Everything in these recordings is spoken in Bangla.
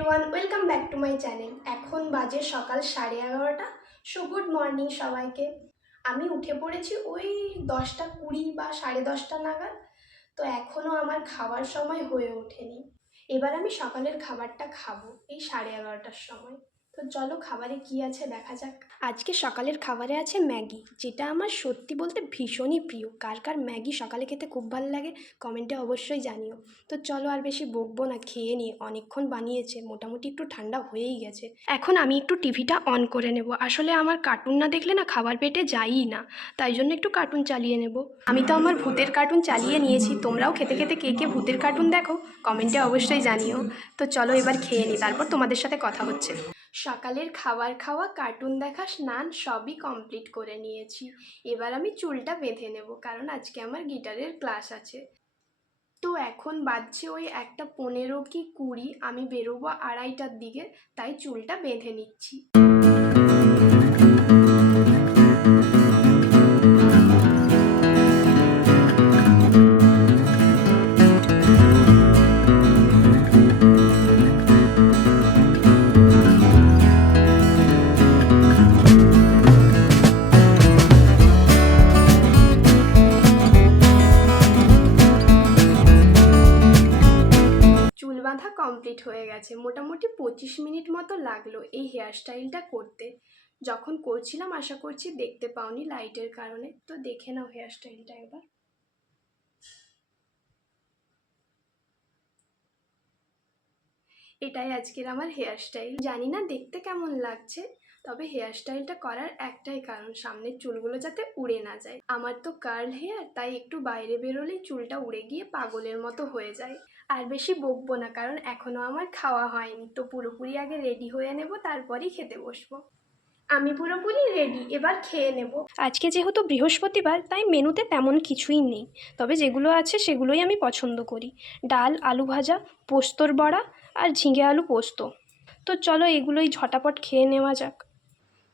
Everyone, welcome back to my channel. এখন বাজে সকাল 11:30। সো গুড মর্নিং সবাইকে। আমি উঠে পড়েছি ওই 10:20 বা 10:30 নাগাদ। তো এখনও আমার খাওয়ার সময় হয়ে ওঠেনি। এবার আমি সকালের খাবারটা খাবো এই 11:30টার সময়। তো চলো খাবারে কি আছে দেখা যাক। আজকে সকালের খাবারে আছে ম্যাগি, যেটা আমার সত্যি বলতে ভীষণই প্রিয়। কার কার ম্যাগি সকালে খেতে খুব ভালো লাগে কমেন্টে অবশ্যই জানিও। তো চলো আর বেশি বকবো না, খেয়ে নিই। অনেকক্ষণ বানিয়েছে, মোটামুটি একটু ঠান্ডা হয়েই গেছে। এখন আমি একটু টিভিটা অন করে নেব। আসলে আমার কার্টুন না দেখলে না খাবার পেটে যায়ই না, তাই জন্য একটু কার্টুন চালিয়ে নেব। আমি তো আমার ভূতের কার্টুন চালিয়ে নিয়েছি। তোমরাও খেতে খেতে কে কে ভূতের কার্টুন দেখো কমেন্টে অবশ্যই জানিও। তো চলো এবার খেয়ে নিই, তারপর তোমাদের সাথে কথা হচ্ছে। সকালের খাবার খাওয়া, কার্টুন দেখা, স্নান সবই কমপ্লিট করে নিয়েছি। এবার আমি চুলটা বেঁধে নেব, কারণ আজকে আমার গিটারের ক্লাস আছে। তো এখন বাজছে ওই 1:15 কি 20। আমি বেরোবো 2:30টার দিকে, তাই চুলটা বেঁধে নিচ্ছি। বাঁধা কমপ্লিট হয়ে গেছে। মোটামুটি 25 মিনিট মতো লাগলো এই হেয়ারস্টাইলটা করতে। যখন করছিলাম আশা করছি দেখতে পাওনি লাইটের কারণে। তো দেখে নাও হেয়ারস্টাইলটা একবার। এটাই আজকের আমার হেয়ারস্টাইল। জানি না দেখতে কেমন লাগছে, তবে হেয়ারস্টাইলটা করার একটাই কারণ, সামনের চুলগুলো যাতে উড়ে না যায়। আমার তো কার্ল হেয়ার, তাই একটু বাইরে বেরোলেই চুলটা উড়ে গিয়ে পাগলের মতো হয়ে যায়। আর বেশি বকবো না, কারণ এখনও আমার খাওয়া হয়নি। তো পুরোপুরি আগে রেডি হয়ে নেব, তারপরই খেতে বসবো। আমি পুরোপুরি রেডি, এবার খেয়ে নেব। আজকে যেহেতু বৃহস্পতিবার, তাই মেনুতে তেমন কিছুই নেই, তবে যেগুলো আছে সেগুলোই আমি পছন্দ করি। ডাল, আলু ভাজা, পোস্তর বড়া আর ঝিঙে আলু পোস্ত। তো চলো এগুলোই ঝটাপট খেয়ে নেওয়া যাক।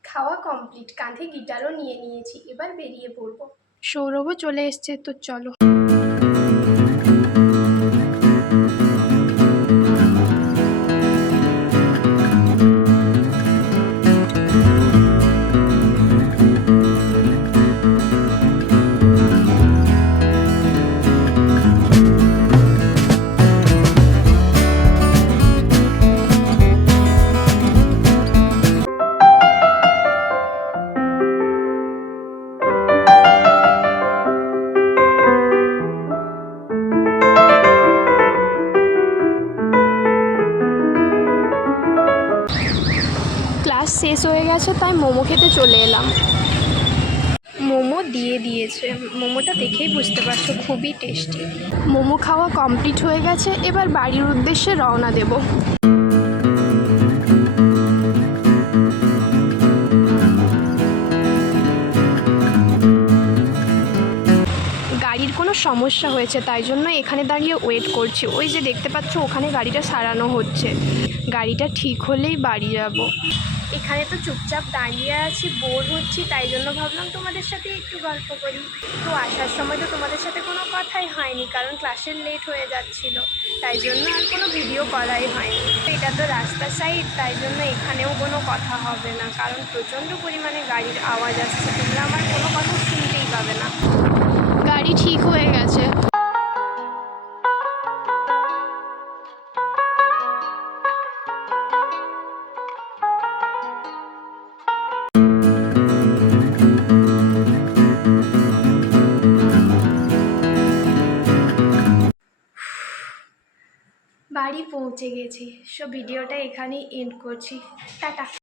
খাওয়া কমপ্লিট, কাঁধে গিটারও নিয়ে নিয়েছি, এবার বেরিয়ে পড়বো। সৌরভও চলে এসছে, তো চলো। ক্লাস শেষ হয়ে গেছে, তাই মোমো খেতে চলে এলাম। মোমো দিয়ে দিয়েছে, মোমোটা দেখেই বুঝতে পারছো খুবই টেস্টি। মোমো খাওয়া কমপ্লিট হয়ে গেছে, এবার বাড়ির উদ্দেশ্যে রওনা দেব। গাড়ির কোনো সমস্যা হয়েছে, তাই জন্য এখানে দাঁড়িয়ে ওয়েট করছি। ওই যে দেখতে পাচ্ছ ওখানে গাড়িটা সারানো হচ্ছে। গাড়িটা ঠিক হলেই বাড়ি যাব। এখানে তো চুপচাপ দাঁড়িয়ে আছি, বোর হচ্ছি, তাই জন্য ভাবলাম তোমাদের সাথে একটু গল্প করি। তো আসার সময় তো তোমাদের সাথে কোনো কথাই হয়নি, কারণ ক্লাসের লেট হয়ে যাচ্ছিল, তাই জন্য আর কোনো ভিডিও করাই হয়নি। এটা তো রাস্তার সাইড, তাই জন্য এখানেও কোনো কথা হবে না, কারণ প্রচণ্ড পরিমাণে গাড়ির আওয়াজ আসছে। তোমরা আমার কোনো কথা শুনতেই পাবে না। গাড়ি ঠিক হয়ে গেছে। বাড়ি পৌঁছে গেছি। সো ভিডিওটা এখানেই এন্ড করছি। টাটা।